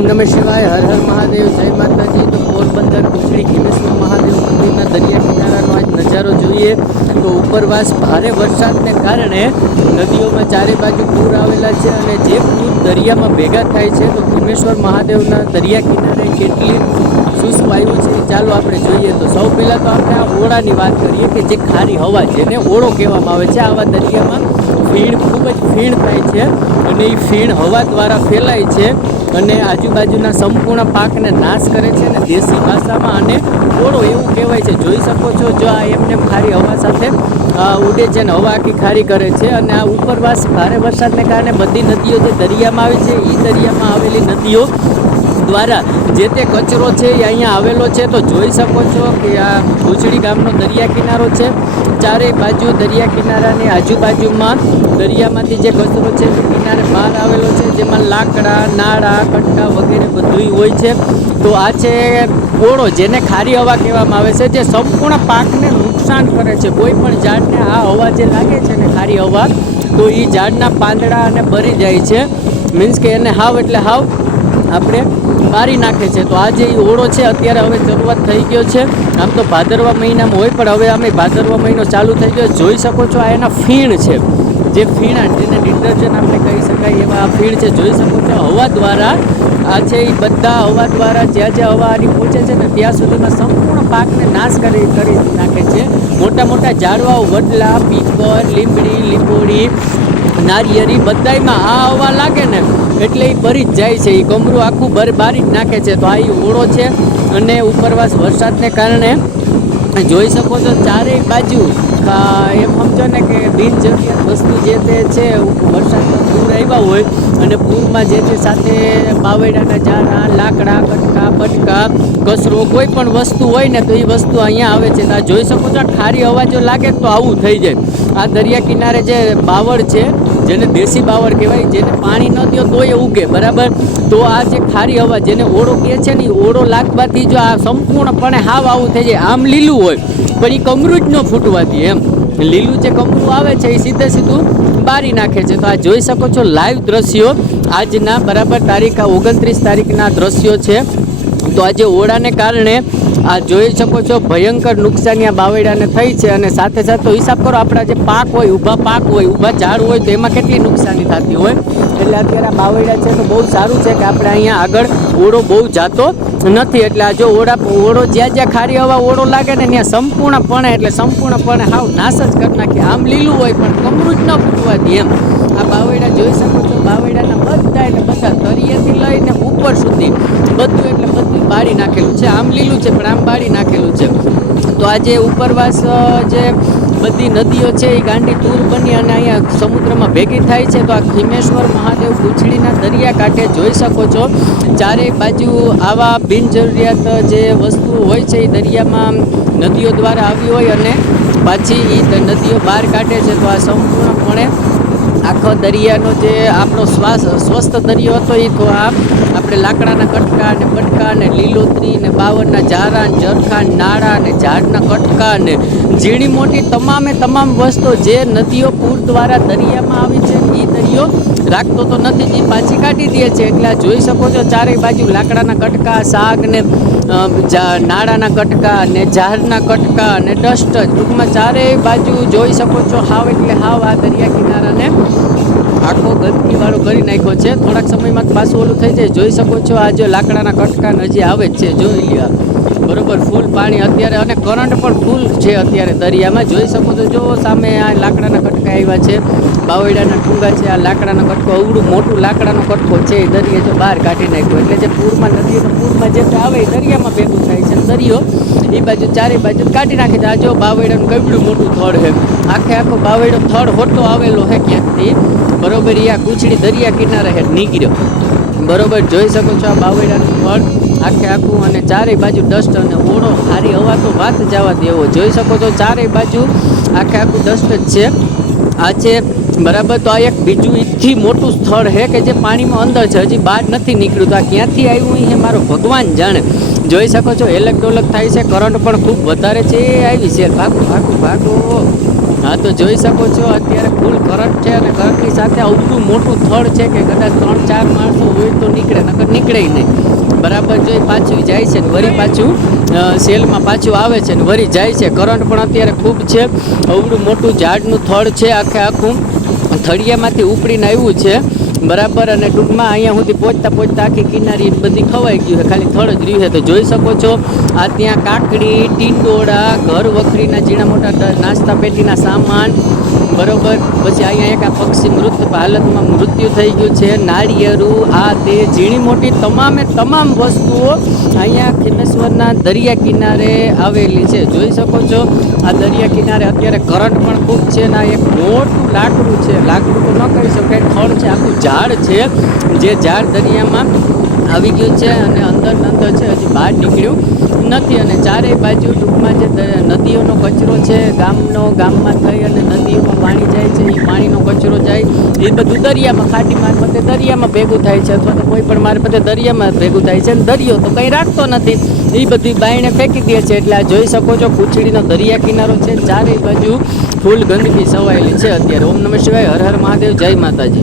ઓમ નમઃ શિવાય હર હર મહાદેવ, જય માતાજી. તો પોરબંદર કુચડી ખીમેશ્વર મહાદેવ મંદિરના દરિયા કિનારાનો આજ નજારો જોઈએ. તો ઉપરવાસ ભારે વરસાદને કારણે નદીઓમાં ચારે બાજુ પૂર આવેલા છે અને જે પૂર દરિયામાં ભેગા થાય છે, તો ખીમેશ્વર મહાદેવના દરિયા કિનારે કેટલી શુષ્ક વાયુ છે ચાલો આપણે જોઈએ. તો સૌ પહેલાં તો આપણે આ ઓળાની વાત કરીએ કે જે ખારી હવા જેને ઓળો કહેવામાં આવે છે. આવા દરિયામાં ફીણ, ખૂબ જ ફીણ થાય છે અને એ ફીણ હવા દ્વારા ફેલાય છે. અને આજુબાજુના સંપૂર્ણ પાકને નાશ કરે છે અને દેશી ભાષામાં અને ઓળો એવું કહેવાય છે. જોઈ શકો છો, જો આ એમને ખારી હવા સાથે ઉડે છે અને હવા આખી ખારી કરે છે અને આ ઉપરવાસ ભારે વરસાદને કારણે બધી નદીઓ જે દરિયામાં આવે છે એ દરિયામાં આવેલી નદીઓ દ્વારા જે તે કચરો છે એ અહીંયા આવેલો છે, તો જોઈ શકો છો કે આ ભૂચડી ગામનો દરિયા કિનારો છે. ચારેય બાજુ દરિયા કિનારાની આજુબાજુમાં દરિયામાંથી જે કચરો છે તે કિનારે બહાર આવેલો છે, જેમાં લાકડા, નાળા, કટકા વગેરે બધુંય હોય છે. તો આ છે ઓળો જેને ખારી હવા કહેવામાં આવે છે, જે સંપૂર્ણ પાકને નુકસાન કરે છે. કોઈ પણ ઝાડને આ હવા જે લાગે છે ને ખારી હવા, તો એ ઝાડના પાંદડા અને બરી જાય છે. મીન્સ કે એને હાવ એટલે હાવ આપણે મારી નાખે છે. તો આ જે ઓળો છે, અત્યારે હવે શરૂઆત થઈ ગયો છે. આમ તો ભાદરવા મહિનામાં હોય, પણ હવે અમે ભાદરવા મહિનો ચાલુ થઈ ગયો જોઈ શકો છો આ એના ફીણ છે. જે ફીણા જેને ડિટર્જન્ટ આપણે કહી શકાય એવા આ ફીણ છે. જોઈ શકો છો હવા દ્વારા, આ છે એ બધા હવા દ્વારા જ્યાં જ્યાં હવા આની પહોંચે છે ને, ત્યાં સુધીમાં સંપૂર્ણ પાકને નાશ કરી કરી નાખે છે. મોટા મોટા ઝાડવાઓ, વડલા પીપર લીમડી લીંબોડી નારિયેરી બધાયમાં આ હવા લાગે ને, એટલે એ ભરી જ જાય છે. એ કમરું આખું બર બારી જ નાખે છે. તો આ એ ઓળો છે અને ઉપરવાસ વરસાદને કારણે જોઈ શકો છો ચારેય બાજુ એમ સમજો ને કે બિનજરૂરિયાત વસ્તુ જે તે છે, વરસાદમાં પૂર આવ્યા હોય અને પૂરમાં જે તે સાથે બાવડાના ઝાડા લાકડા, કટકા પટકા કચરો કોઈ પણ વસ્તુ હોય ને તો એ વસ્તુ અહીંયા આવે છે. તો જોઈ શકો છો ઠારી ખારી હવા જો લાગે તો આવું થઈ જાય. આ દરિયા કિનારે જે બાવળ છે, જેને દેશી બાવળ કહેવાય, જેને પાણી ન દો તોય ઉગે, બરાબર? તો આ જે ખારી હવા, જેને ઓળો કહે છે ને ઓળો લાગવાથી જો આ સંપૂર્ણપણે હાવ આવું થઈ જાય, આમ લીલું હોય, પણ એ કમરું જ ન ફૂટવાથી એમ. લીલું જે કમરું આવે છે એ સીધે સીધું બારી નાખે છે. તો આ જોઈ શકો છો, લાઈવ દ્રશ્યો. આજના બરાબર તારીખ આ ઓગણત્રીસ તારીખના દ્રશ્યો છે. તો આજે ઓળાને કારણે આ જોઈ શકો છો ભયંકર નુકસાની આ બાવળાને થઈ છે અને સાથે સાથે તો હિસાબ કરો, આપણા જે પાક હોય, ઊભા પાક હોય, ઊભા ઝાડ હોય, તો એમાં કેટલી નુકસાની થતી હોય? એટલે અત્યારે આ બાવેડા છે તો બહુ સારું છે કે આપણે અહીંયા આગળ ઓળો બહુ જાતો નથી. એટલે આ જો ઓળા ઓળો જ્યાં જ્યાં ખારી હવા ઓળો લાગે ને ત્યાં સંપૂર્ણપણે, એટલે સંપૂર્ણપણે હાવ નાશ જ કરી નાખીએ આમ લીલું હોય પણ કમરું જ ન ફૂટવા દે એમ. આ બાવેડા જોઈ શકો છો બાવળાના બધા એટલે બધા તળિયેથી લઈને ઉપર સુધી બધું એટલે બાળી નાખેલું છે. આમ લીલું છે, પણ આમ બાળી નાખેલું છે. તો આજે ઉપરવાસ જે બધી નદીઓ છે, એ ગાંડી તૂર બની અને અહીંયા સમુદ્રમાં ભેગી થાય છે, તો આ ખીમેશ્વર મહાદેવ ગુછડીના દરિયા કાંઠે જોઈ શકો છો. ચારેય બાજુ આવા બિનજરૂરિયાત જે વસ્તુ હોય છે, એ દરિયામાં નદીઓ દ્વારા આવી હોય અને પાછી એ નદીઓ બહાર કાઢે છે, તો આ સંપૂર્ણપણે આખો દરિયાનો જે આપણો શ્વાસ, સ્વસ્થ દરિયો હતો એ તો આમ આપણે લાકડાના કટકા ને બટકા ને લીલોતરી ને બાવરના ઝારા ને જરખા નાળા ને ઝાડના કટકા ને ઝીણી મોટી તમામે તમામ વસ્તુ જે નદીઓ પૂર દ્વારા દરિયામાં આવી છે રાખતો તો નથી, જ એ પાછી કાઢી દે છે. એટલે જોઈ શકો છો, ચારેય બાજુ લાકડાના કટકા, શાક ને નાળાના કટકા ને ઝાડના કટકા ને ડસ્ટ. ટૂંકમાં ચારેય બાજુ જોઈ શકો છો, હાવ એટલે હાવ આ દરિયા કિનારાને આખો ગંદકીવાળો કરી નાખ્યો છે. થોડાક સમયમાં પાછું ઓલું થઈ જાય. જોઈ શકો છો, આ જો લાકડાના કટકા ને હજી આવે જ છે, જોઈ લ્યો. બરોબર, ફૂલ પાણી અત્યારે અને કરંટ પણ ફૂલ છે અત્યારે દરિયામાં. જોઈ શકો છો, જો સામે આ લાકડાના કટકા આવ્યા છે બાવડાના ટૂંગા છે, આ લાકડાનો કટકો અવડું મોટું લાકડાનો કટકો છે, એ દરિયા જો બહાર કાઢી નાખ્યો. એટલે જે પૂરમાં નદીનો પૂરમાં જે આવે, એ દરિયામાં ભેગું થાય છે. દરિયો, એ બાજુ ચારે બાજુ કાઢી નાખે છે. આ જો બાવળાનું કવડું મોટું થડ છે. આખે આખો બાવડો થડ હોતો આવેલો છે ક્યાંકથી? બરોબર, એ આ કૂચડી દરિયા કિનારે નીકળ્યો. બરોબર, જોઈ શકો છો આ બાવળાનું ફળ. આખે આખું અને ચારેય બાજુ ડસ્ટ અને ઓળો સારી હવા તો વાત જવા દેવો. જોઈ શકો છો ચારેય બાજુ આખે આખું ડસ્ટ જ છે. આ છે, બરાબર, તો આ એક બીજું ઈથી મોટું સ્થળ છે કે જે પાણીમાં અંદર છે, હજી બહાર નથી નીકળ્યું. તો આ ક્યાંથી આવ્યું એ મારો ભગવાન જાણે. જોઈ શકો છો એલક ડોલક થાય છે કરંટ પણ ખૂબ વધારે છે. આવી છે. ભાગો ભાગો ભાગો. હા, તો જોઈ શકો છો, અત્યારે ફૂલ કરંટ છે અને કરંટની સાથે આવડું મોટું થડ છે કે કદાચ ત્રણ, ચાર માણસો હોય તો નીકળે, નકર નીકળે નહીં. બરાબર જોઈ પાછું જાય છે ને વરી પાછું સેલમાં પાછું આવે છે ને વરી જાય છે. કરંટ પણ અત્યારે ખૂબ છે. અવડું મોટું ઝાડનું થડ છે આખે આખું. થળિયામાંથી ઉપડીને આવ્યું છે. બરાબર, અને ટૂંકમાં અહીંયા સુધી પહોંચતા પહોંચતા આખી કિનારી બધી ખવાઈ ગયું છે. ખાલી થળ જ રહ્યું છે. તો જોઈ શકો છો, આ ત્યાં કાકડી, ટીંડોળા, ઘર વખરીના, ઝીણા મોટા નાસ્તા પેટીના સામાન બરોબર. પછી અહીંયા એક આ પક્ષી મૃત હાલતમાં મૃત્યુ થઈ ગયું છે. નાળિયેરું, આ તે ઝીણી મોટી તમામે તમામ વસ્તુઓ અહીંયા ખીમેશ્વરના દરિયા કિનારે આવેલી છે. જોઈ શકો છો, આ દરિયા કિનારે અત્યારે કરંટ પણ ખૂબ છે ને આ એક મોટું લાકડું છે. લાકડું તો ન કહી શકાય થડ છે, આખું ઝાડ છે. જે ઝાડ દરિયામાં આવી ગયું છે અને અંદર અંદર છે, હજી બહાર નીકળ્યું નથી. અને ચારેય બાજુ ટૂંકમાં જે નદીઓનો કચરો છે, ગામનો, ગામમાં થઈ અને નદીઓમાં પાણી જાય છે એ પાણીનો કચરો જાય. એ બધું દરિયામાં ખાટી મારફતે દરિયામાં ભેગું થાય છે, અથવા તો કોઈ પણ મારફતે દરિયામાં ભેગું થાય છે. અને દરિયો તો કંઈ રાખતો નથી. એ બધી બાયણે ફેંકી દે છે. એટલે આ જોઈ શકો છો પૂછડીનો દરિયા કિનારો છે. ચારેય બાજુ ફૂલ ગંદકી સવાયેલી છે અત્યારે. ઓમ નમઃ શિવાય. હર હર મહાદેવ. જય માતાજી.